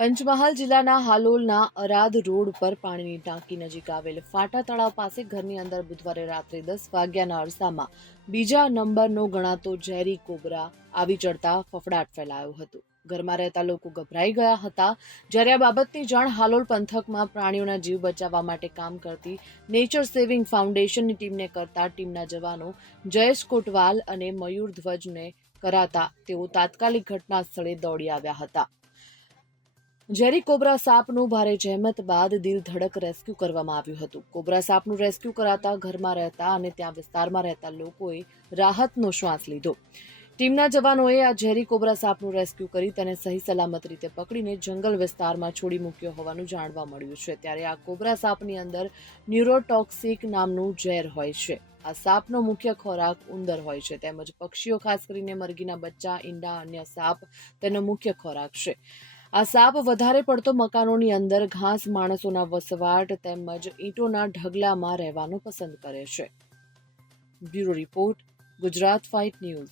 પંચમહાલ જિલ્લાના હાલોલના અરાદ રોડ પર પાણીની ટાંકી નજીક આવેલ ફાટા તળાવ પાસે ઘરની અંદર બુધવારે રાત્રે દસ વાગ્યાના અરસામાં બીજા નંબરનો ગણાતો ઝેરી કોબરા આવી ચડતા ફફડાટ ફેલાયો હતો. ઘરમાં રહેતા લોકો ગભરાઈ ગયા હતા. જ્યારે આ બાબતની જાણ હાલોલ પંથકમાં પ્રાણીઓના જીવ બચાવવા માટે કામ કરતી નેચર સેવિંગ ફાઉન્ડેશનની ટીમને કરતા ટીમના જવાનો જયેશ કોટવાલ અને મયુર ધ્વજને કરાતા તેઓ તાત્કાલિક ઘટના સ્થળે દોડી આવ્યા હતા. ઝેરી કોબરા સાપનું ભારે જહેમત બાદ દિલ ધડક રેસ્ક્યુ કરવામાં આવ્યું હતું. કોબરા સાપનું રેસ્ક્યુ કરાતા ઘરમાં રહેતા અને ત્યાં વિસ્તારમાં રહેતા લોકોએ રાહતનો શ્વાસ લીધો. ટીમના જવાનોએ આ ઝેરી કોબરા સાપનું રેસ્ક્યુ કરી તેને સહી સલામત રીતે પકડીને જંગલ વિસ્તારમાં છોડી મૂક્યો હોવાનું જાણવા મળ્યું છે. ત્યારે આ કોબરા સાપની અંદર ન્યુરોટોક્સિક નામનું ઝેર હોય છે. આ સાપનો મુખ્ય ખોરાક ઉંદર હોય છે. તેમજ પક્ષીઓ, ખાસ કરીને મરઘીના બચ્ચા, ઈંડા, અન્ય સાપ તેનો મુખ્ય ખોરાક છે. આ સાપ વધારે પડતો મકાનોની અંદર ઘાસ, માણસોના વસવાટ તેમજ ઈંટોના ઢગલામાં રહેવાનું પસંદ કરે છે. Bureau report, Gujarat fight news.